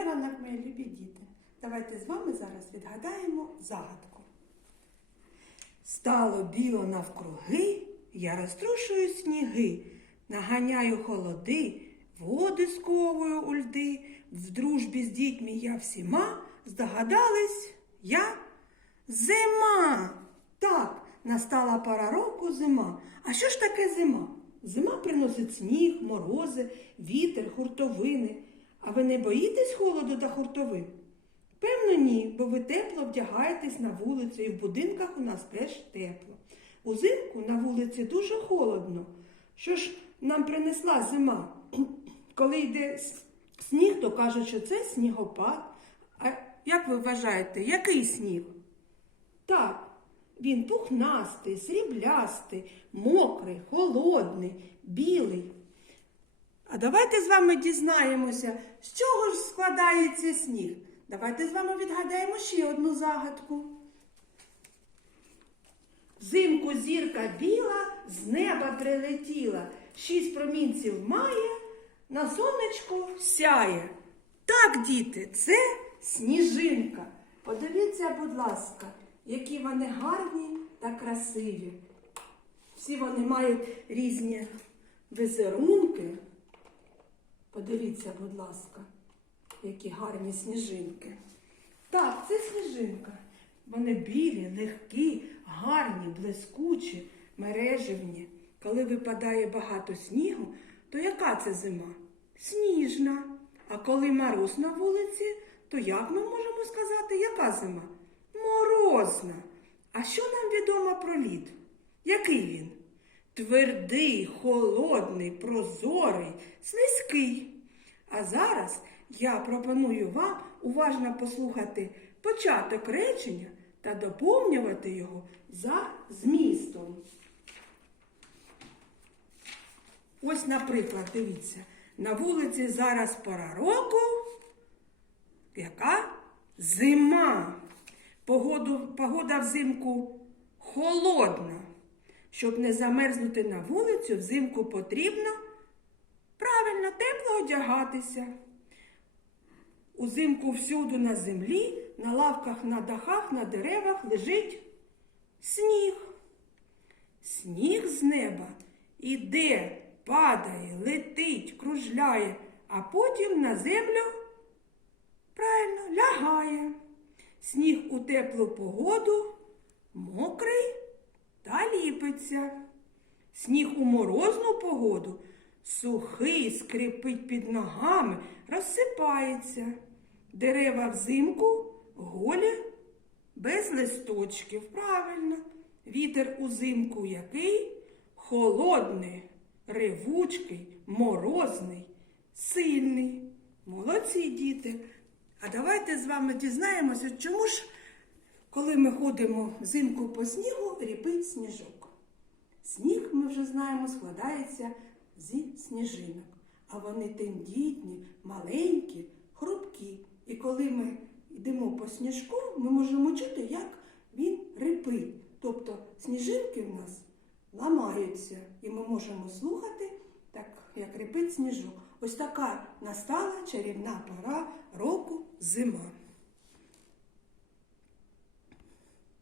Добрий ранок, мої любі діти. Давайте з вами зараз відгадаємо загадку. Стало біло навкруги, я розтрушую сніги, наганяю холоди, води сковую у льди. В дружбі з дітьми я всіма здогадались я зима. Так, настала пора року зима. А що ж таке зима? Зима приносить сніг, морози, вітер, хуртовини. А ви не боїтесь холоду та хуртовин? Певно, ні, бо ви тепло вдягаєтесь на вулицю, і в будинках у нас теж тепло. Узимку на вулиці дуже холодно. Що ж нам принесла зима? Коли йде сніг, то кажуть, що це снігопад. А як ви вважаєте, який сніг? Так, він пухнастий, сріблястий, мокрий, холодний, білий. А давайте з вами дізнаємося, з чого ж складається сніг. Давайте з вами відгадаємо ще одну загадку. Взимку зірка біла з неба прилетіла, шість промінців має, на сонечку сяє. Так, діти, це сніжинка. Подивіться, будь ласка, які вони гарні та красиві. Всі вони мають різні візерунки. Подивіться, будь ласка, які гарні сніжинки. Так, це сніжинка. Вони білі, легкі, гарні, блискучі, мереживні. Коли випадає багато снігу, то яка це зима? Сніжна. А коли мороз на вулиці, то як ми можемо сказати, яка зима? Морозна. А що нам відомо про лід? Який він? Твердий, холодний, прозорий, слизький. А зараз я пропоную вам уважно послухати початок речення та доповнювати його за змістом. Ось, наприклад, дивіться, на вулиці зараз пора року. Яка? Зима. Погоду, погода взимку холодна. Щоб не замерзнути на вулицю, взимку потрібно правильно тепло одягатися. Узимку всюди на землі, на лавках, на дахах, на деревах лежить сніг. Сніг з неба іде, падає, летить, кружляє, а потім на землю правильно лягає. Сніг у теплу погоду мокрий ліпиться. Сніг у морозну погоду сухий, скрипить під ногами, розсипається. Дерева взимку голі без листочків. Правильно. Вітер узимку який? Холодний, ревучкий, морозний, сильний. Молодці діти. А давайте з вами дізнаємося, чому ж, коли ми ходимо взимку по снігу, ріпить сніжок. Сніг, ми вже знаємо, складається зі сніжинок, а вони тендітні, маленькі, хрупкі. І коли ми йдемо по сніжку, ми можемо чути, як він рипить. Тобто сніжинки в нас ламаються, і ми можемо слухати, так як рипить сніжок. Ось така настала чарівна пора року зима.